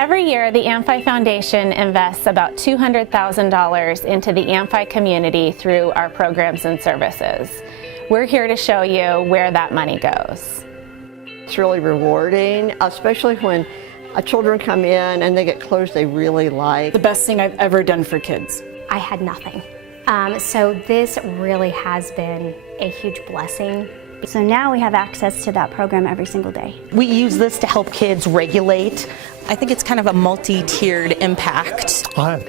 Every year, the Amphi Foundation invests about $200,000 into the Amphi community through our programs and services. We're here to show you where that money goes. It's really rewarding, especially when children come in and they get clothes they really like. The best thing I've ever done for kids. I had nothing. So this really has been a huge blessing. So now we have access to that program every single day. We use this to help kids regulate. I think it's kind of a multi-tiered impact. I'm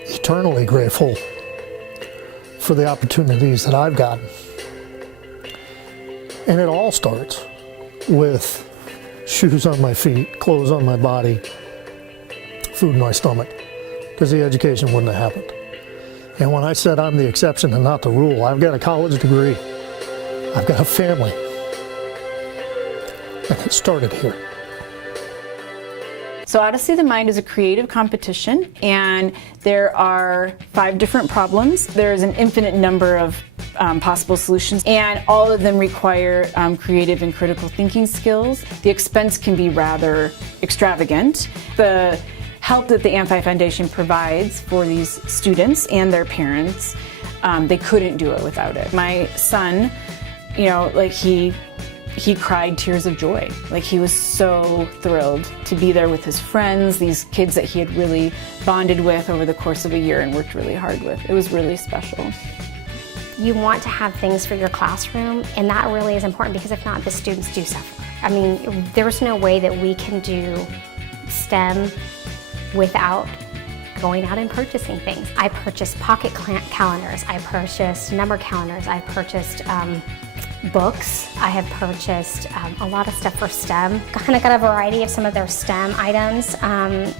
eternally grateful for the opportunities that I've gotten. And it all starts with shoes on my feet, clothes on my body, food in my stomach, because the education wouldn't have happened. And when I said I'm the exception and not the rule, I've got a college degree, I've got a family, and it started here. So Odyssey of the Mind is a creative competition, and there are 5 different problems. There's an infinite number of possible solutions, and all of them require creative and critical thinking skills. The expense can be rather extravagant. The help that the Amphi Foundation provides for these students and their parents, they couldn't do it without it. My son, he cried tears of joy. Like, he was so thrilled to be there with his friends, these kids that he had really bonded with over the course of a year and worked really hard with. It was really special. You want to have things for your classroom, and that really is important, because if not, the students do suffer. I mean, there's no way that we can do STEM without going out and purchasing things. I purchased pocket calendars, I purchased number calendars, I purchased books, I have purchased a lot of stuff for STEM. Kind of got a variety of some of their STEM items.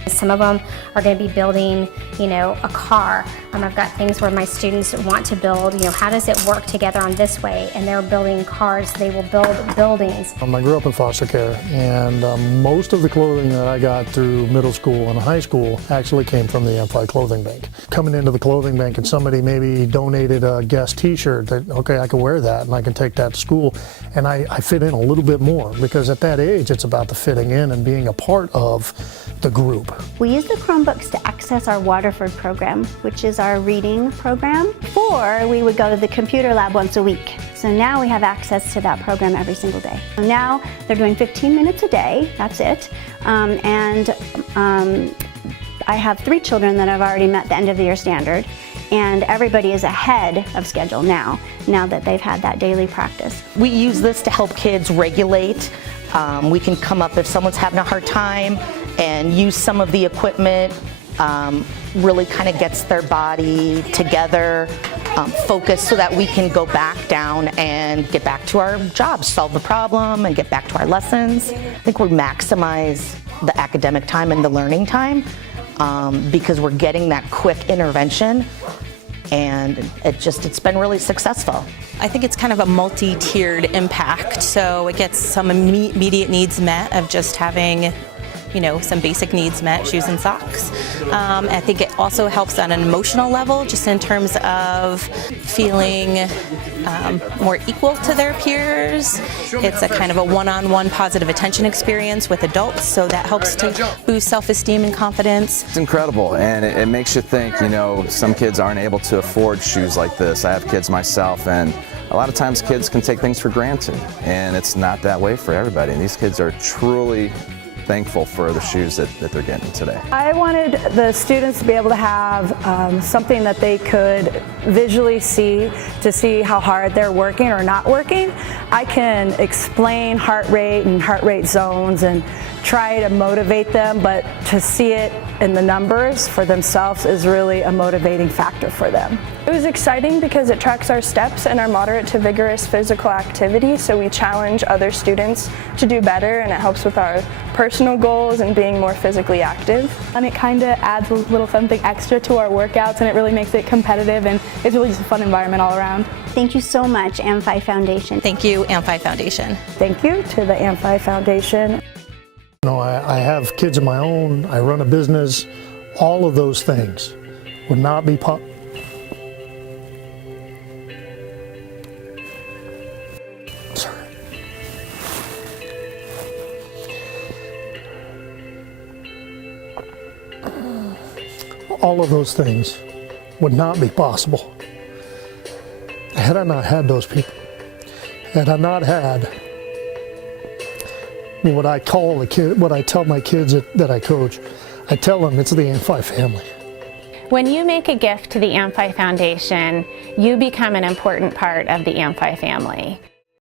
Some of them are going to be building, a car. I've got things where my students want to build, how does it work together on this way? And they're building cars, they will build buildings. I grew up in foster care, and most of the clothing that I got through middle school and high school actually came from the Amphi Clothing Bank. Coming into the clothing bank and somebody maybe donated a guest t-shirt that, okay, I can wear that and I can take that to school, and I fit in a little bit more, because at that age it's about the fitting in and being a part of the group. We use the Chromebooks to access our Waterford program, which is our reading program. Before, we would go to the computer lab once a week. So now we have access to that program every single day. So now they're doing 15 minutes a day, that's it. I have 3 children that have already met the end of the year standard, and everybody is ahead of schedule now that they've had that daily practice. We use this to help kids regulate. We can come up if someone's having a hard time and use some of the equipment. Really kind of gets their body together, focused, so that we can go back down and get back to our jobs, solve the problem, and get back to our lessons. I think we maximize the academic time and the learning time, because we're getting that quick intervention, and it's been really successful. I think it's kind of a multi-tiered impact, so it gets some immediate needs met of just having some basic needs met, shoes and socks. I think it also helps on an emotional level, just in terms of feeling more equal to their peers. It's a kind of a one-on-one positive attention experience with adults, so that helps to boost self-esteem and confidence. It's incredible, and it makes you think, some kids aren't able to afford shoes like this. I have kids myself, and a lot of times kids can take things for granted, and it's not that way for everybody. And these kids are truly thankful for the shoes that they're getting today. I wanted the students to be able to have something that they could visually see, to see how hard they're working or not working. I can explain heart rate and heart rate zones and try to motivate them, but to see it in the numbers for themselves is really a motivating factor for them. It was exciting because it tracks our steps and our moderate to vigorous physical activity, so we challenge other students to do better, and it helps with our personal goals and being more physically active. And it kind of adds a little something extra to our workouts, and it really makes it competitive, and it's really just a fun environment all around. Thank you so much, Amphi Foundation. Thank you, Amphi Foundation. Thank you to the Amphi Foundation. I have kids of my own, I run a business, all of those things would not be all of those things would not be possible had I not had those people. Had I not had what I call the kid, what I tell my kids that I coach, I tell them it's the Amphi family. When you make a gift to the Amphi Foundation, you become an important part of the Amphi family.